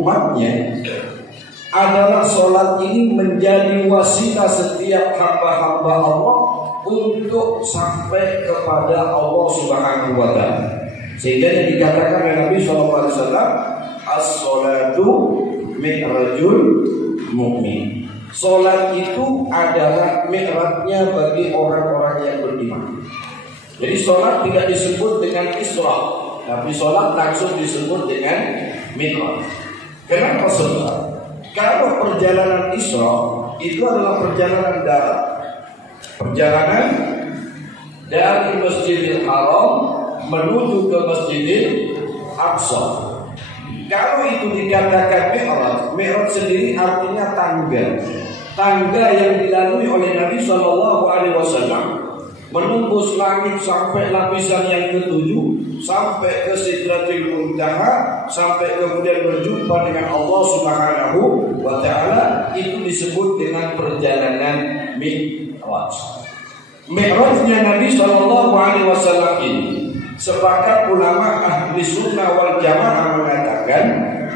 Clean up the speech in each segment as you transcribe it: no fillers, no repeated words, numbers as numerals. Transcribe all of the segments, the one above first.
umatnya adalah sholat ini menjadi wasilah setiap hamba-hamba Allah untuk sampai kepada Allah Subhanahu wa Ta'ala. Sehingga yang dikatakan oleh Nabi SAW, as-sholatu mi'rajul mu'min. Sholat itu adalah mi'rajnya bagi orang-orang yang beriman. Jadi sholat tidak disebut dengan Isra, tapi sholat langsung disebut dengan mi'raj. Kenapa sholat? Kalau perjalanan Isra itu adalah perjalanan darat, perjalanan dari Masjidil Haram menuju ke Masjidil Aqsa. Kalau itu dikatakan mi'raj, mi'raj sendiri artinya tangga yang dilalui oleh Nabi SAW menembus langit sampai lapisan yang ketujuh, sampai ke Sidratil Muntaha, sampai kemudian berjumpa dengan Allah Subhanahu wa Ta'ala. Itu disebut dengan perjalanan mi'raj. Mi'rajnya Nabi SAW ini, sepakat ulama ahli sunnah wal jamaah mengatakan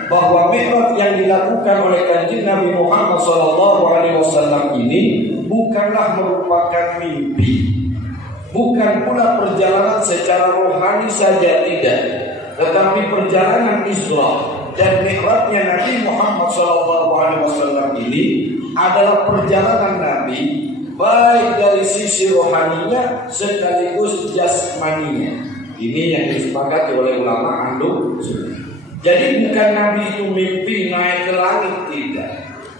bahwa mi'raj yang dilakukan oleh kanjeng Nabi Muhammad SAW ini bukanlah merupakan mimpi, bukan pula perjalanan secara rohani saja, tidak, tetapi perjalanan Isra dan Mi'rajnya Nabi Muhammad SAW ini adalah perjalanan Nabi baik dari sisi rohaninya sekaligus jasmaninya. Ini yang disepakati oleh ulama ahlu sunnah. Jadi bukan Nabi itu mimpi naik ke langit, tidak.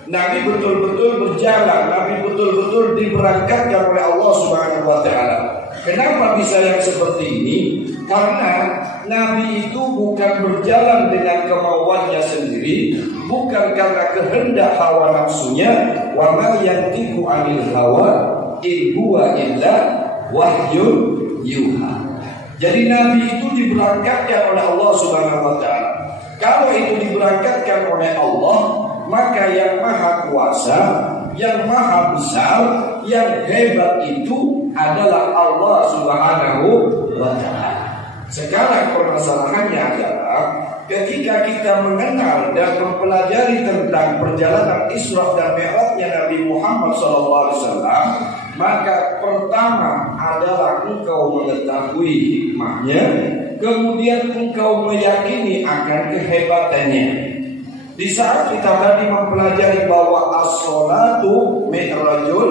Nabi betul-betul berjalan, Nabi betul-betul diberangkatkan oleh Allah Subhanahu wa Ta'ala. Kenapa bisa yang seperti ini? Karena Nabi itu bukan berjalan dengan kemauannya sendiri, bukan karena kehendak hawa nafsunya. Wa ma yantiqu 'anil hawa in huwa illa wahyun yuha. Jadi Nabi itu diberangkatkan oleh Allah Subhanahu wa Ta'ala. Kalau itu diberangkatkan oleh Allah, maka yang maha kuasa, yang maha besar, yang hebat itu adalah Allah Subhanahu wa Ta'ala. Sekarang permasalahannya adalah ketika kita mengenal dan mempelajari tentang perjalanan Isra dan Mi'rajnya Nabi Muhammad SAW, maka pertama adalah engkau mengetahui hikmahnya, kemudian engkau meyakini akan kehebatannya. Di saat kita tadi mempelajari bahwa as-sholatu mi'rajul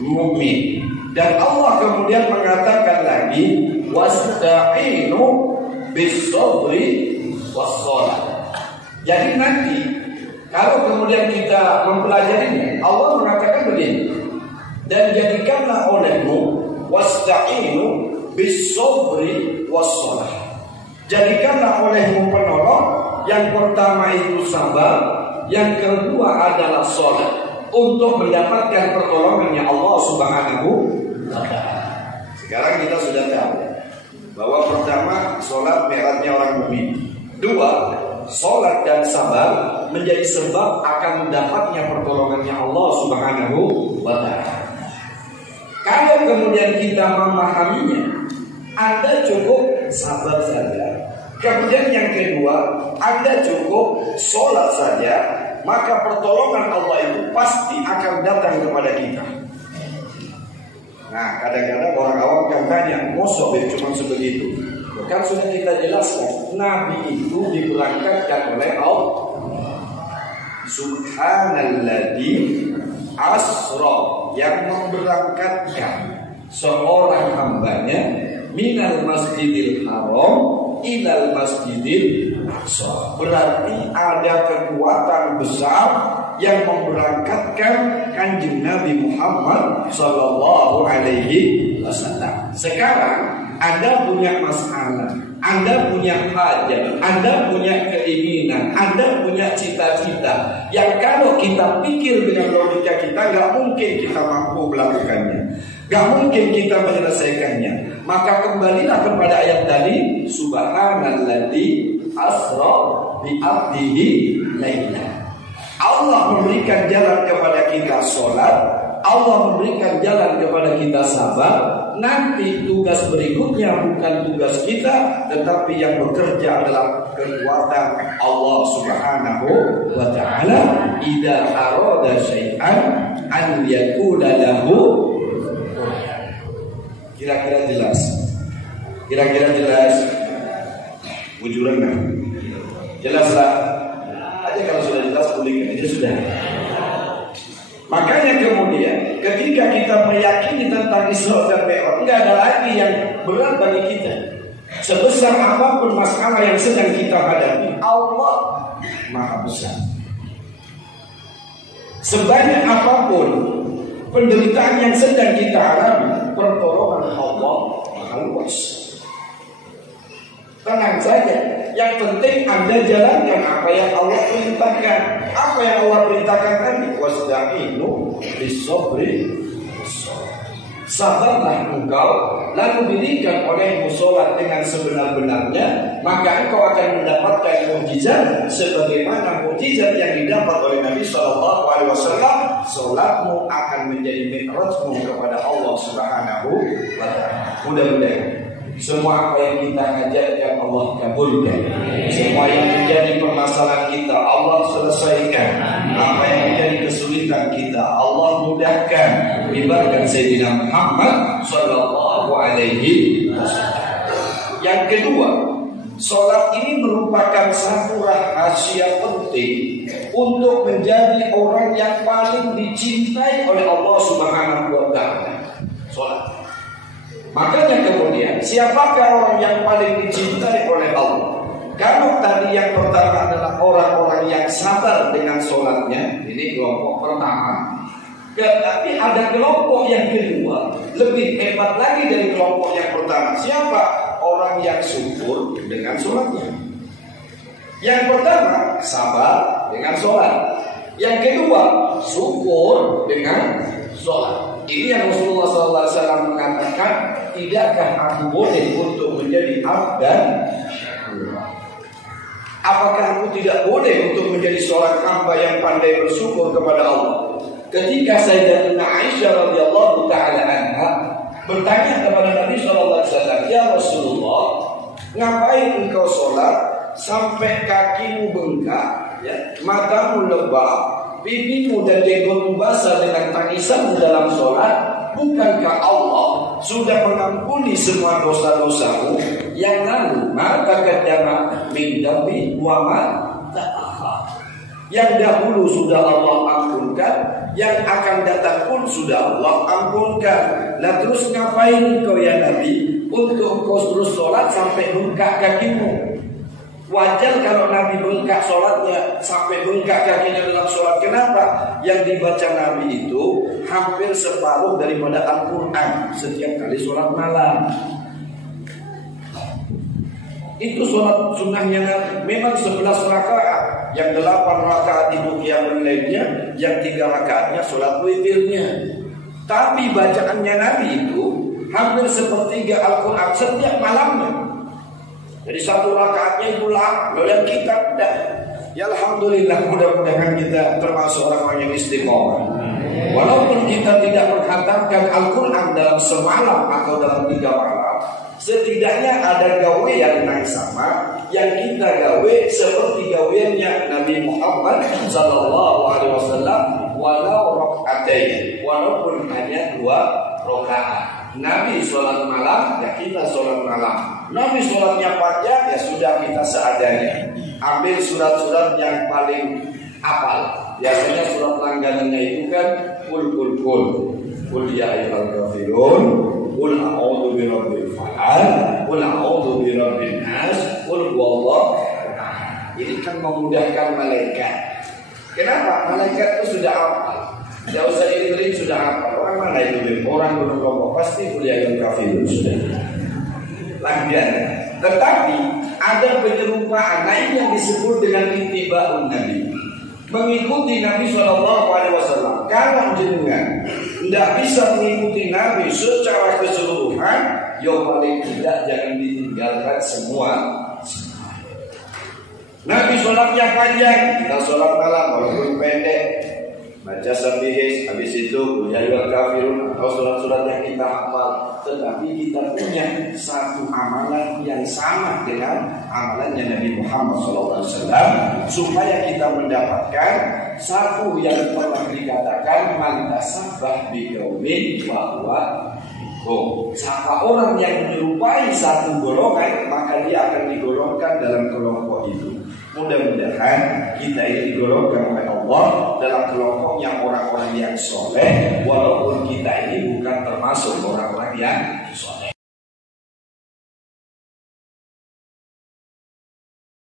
mu'min, dan Allah kemudian mengatakan lagi wasta'inu bis-sabri was-shalah. Jadi nanti kalau kemudian kita mempelajarinya, Allah mengatakan begini, dan jadikanlah olehmu wasta'inu bis-sabri was-shalah. Jadikanlah olehmu penolong. Yang pertama itu sabar, yang kedua adalah sholat, untuk mendapatkan pertolongannya Allah Subhanahu wa Ta'ala. Sekarang kita sudah tahu bahwa pertama sholat mi'rajnya orang mukmin, dua sholat dan sabar menjadi sebab akan mendapatnya pertolongannya Allah Subhanahu wa Ta'ala. Kalau kemudian kita memahaminya, Anda cukup sabar saja. Kemudian yang kedua, Anda cukup sholat saja, maka pertolongan Allah itu pasti akan datang kepada kita. Nah, kadang-kadang orang awam kan tanya, mosok cuma sebegitu. Kan sudah kita jelaskan, Nabi itu diberangkatkan oleh Allah. Subhanalladzi asra, yang memberangkatkan seorang hambanya minal masjidil haram ilal masjidil aqsa. Berarti ada kekuatan besar yang memberangkatkan kanjeng Nabi Muhammad sallallahu alaihi wasallam. Sekarang Anda punya masalah, Anda punya hajat, Anda punya keinginan, Anda punya cita-cita yang kalau kita pikir dengan logika kita nggak mungkin kita mampu melakukannya, nggak mungkin kita menyelesaikannya. Maka kembalilah kepada ayat tadi, subhanalladzi asra bi 'abdihi laila. Allah memberikan jalan kepada kita sholat, Allah memberikan jalan kepada kita sabar, nanti tugas berikutnya bukan tugas kita, tetapi yang bekerja adalah kekuatan Allah Subhanahu wa ta'ala. Idza arada syai'an an yakula lahu. Kira-kira jelas? Kira-kira jelas? Bujuran kan? Jelaslah. Aja kalau sudah jelas pulihkan aja sudah. Makanya kemudian ketika kita meyakini tentang Isra dan Mi'raj, tidak ada lagi yang berat bagi kita. Sebesar apapun masalah yang sedang kita hadapi, Allah Maha Besar. Sebanyak apapun penderitaan yang sedang kita alami, pertolongan Allah Maha luas. Tenang saja. Yang penting Anda jalankan apa yang Allah perintahkan. Apa yang Allah perintahkan tadi? Wasta'inu bis-sabri was-shalah. Sabarlah engkau, lalu dirikan olehmu sholat dengan sebenar-benarnya, maka engkau akan mendapatkan mukjizat sebagaimana mukjizat yang didapat oleh Nabi SAW. Sholatmu akan menjadi mi'rajmu kepada Allah Subhanahu wa ta'ala. Mudah-mudahan semua apa yang kita ajarkan Allah kabulkan. Semua yang menjadi permasalahan kita Allah selesaikan. Apa yang menjadi kesulitan kita Allah mudahkan. Ibaratkan Sayyidina Muhammad sallallahu alaihi wasallam. Yang kedua, salat ini merupakan satu rahasia penting untuk menjadi orang yang paling dicintai oleh Allah Subhanahu wa ta'ala. Salat. Makanya kemudian, siapakah orang yang paling dicintai oleh Allah? Kalau tadi yang pertama adalah orang-orang yang sabar dengan sholatnya, ini kelompok pertama. Tetapi ada kelompok yang kedua, lebih hebat lagi dari kelompok yang pertama. Siapa? Orang yang syukur dengan sholatnya. Yang pertama, sabar dengan sholat. Yang kedua, syukur dengan sholat. Ini yang Rasulullah SAW mengatakan, tidakkah aku boleh untuk menjadi abdan? Apakah aku tidak boleh untuk menjadi seorang hamba yang pandai bersyukur kepada Allah? Ketika Sayyidatina Aisyah radhiyallahu taala anha bertanya kepada Nabi SAW, ya Rasulullah, ngapain engkau sholat sampai kakimu bengkak, ya, matamu lebam, pipimu dan jenggotmu basah dengan tangisanmu dalam sholat? Bukankah Allah sudah mengampuni semua dosa-dosamu yang lalu? Maka kadama min dambi wa ma ta'akhir. Yang dahulu sudah Allah ampunkan, yang akan datang pun sudah Allah ampunkan. Lah terus ngapain engkau ya Nabi untuk engkau terus sholat sampai bengkak kakimu? Wajar kalau Nabi bengkak sholatnya, sampai bengkak kakinya dalam sholat. Kenapa? Yang dibaca Nabi itu hampir separuh daripada Al-Quran setiap kali sholat malam. Itu sholat sunnahnya Nabi. Memang 11 rakaat. Yang 8 rakaat itu qiyamul lailnya, yang 3 rakaatnya sholat witirnya. Tapi bacaannya Nabi itu hampir sepertiga Al-Quran setiap malamnya. Jadi 1 rakaatnya itu lama. Yang kita tidak. Ya Alhamdulillah, mudah-mudahan kita termasuk orang-orang yang istiqomah. Walaupun kita tidak menghantarkan Al-Quran dalam semalam atau dalam 3 malam, setidaknya ada gawean yang sama yang kita gawe seperti gaweannya Nabi Muhammad sallallahu alaihi wasallam, walau rakaatain, walaupun hanya 2 rakaat. Nabi sholat malam, ya kita sholat malam. Nabi sholatnya pagi, ya sudah kita seadanya. Ambil surat-surat yang paling hafal. Biasanya surat langganannya itu kan Qul ya ayyuhal kafirun, Qul a'udzu birabbil falaq, Qul a'udzu birabbin nas, Qul huwallahu. Ini kan memudahkan malaikat. Kenapa? Malaikat itu sudah hafal. Tidak usah didengerin, sudah hafal. Orang mana itu? Orang gunung kelompok pasti kuliah yang kafir sudah. Lagian. Tetapi ada penyerupaan lain yang disebut dengan ittiba'un Nabi. Mengikuti Nabi SAW. Kalau jenengan tidak bisa mengikuti Nabi secara keseluruhan, ya paling tidak jangan ditinggalkan semua. Nabi sholatnya panjang, kita sholat malam walaupun pendek. baca sabihis, habis itu ya ayyuhal kafirun atau surat-surat yang kita hafal, tetapi kita punya satu amalan yang sama dengan amalannya Nabi Muhammad SAW, supaya kita mendapatkan satu yang pernah dikatakan man tasabbah bi qaumin wa huwa siapa orang yang menyerupai satu golongan, maka dia akan digolongkan dalam kelompok itu. Mudah-mudahan kita ini digolongkan oleh Allah dalam kelompoknya orang-orang yang soleh, walaupun